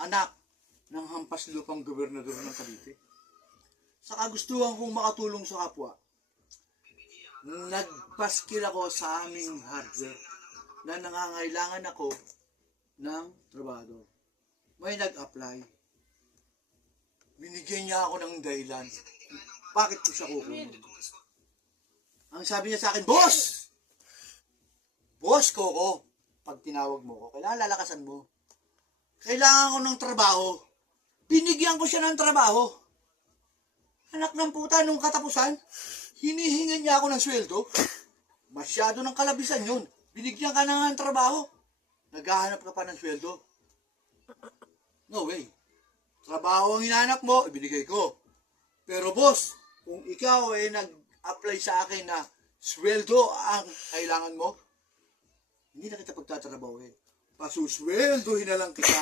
anak ng hampas lupang gobernador ng Cavite. Sa kagustuhan kong makatulong sa kapwa, nagpaskil ako sa aming hardware na nangangailangan ako ng trabaho. May nag-apply. Binigyan niya ako ng dahilan. Bakit ko siya kukunin? Ang sabi niya sa akin, Boss! Boss ko, pag tinawag mo ko, kailangan lalakasan mo. Kailangan ko ng trabaho. Binigyan ko siya ng trabaho. Anak ng puta, nung katapusan, hinihingan niya ako ng sweldo. Masyado ng kalabisan yun. Binigyan ka na nga ng trabaho. Naghahanap ka pa ng sweldo. No way. Trabaho ang hinahanap mo, ibinigay ko. Pero boss, kung ikaw ay nag-apply sa akin na sweldo ang kailangan mo, hindi na kita pagtatrabahuin. Pasusweldohin na lang kita.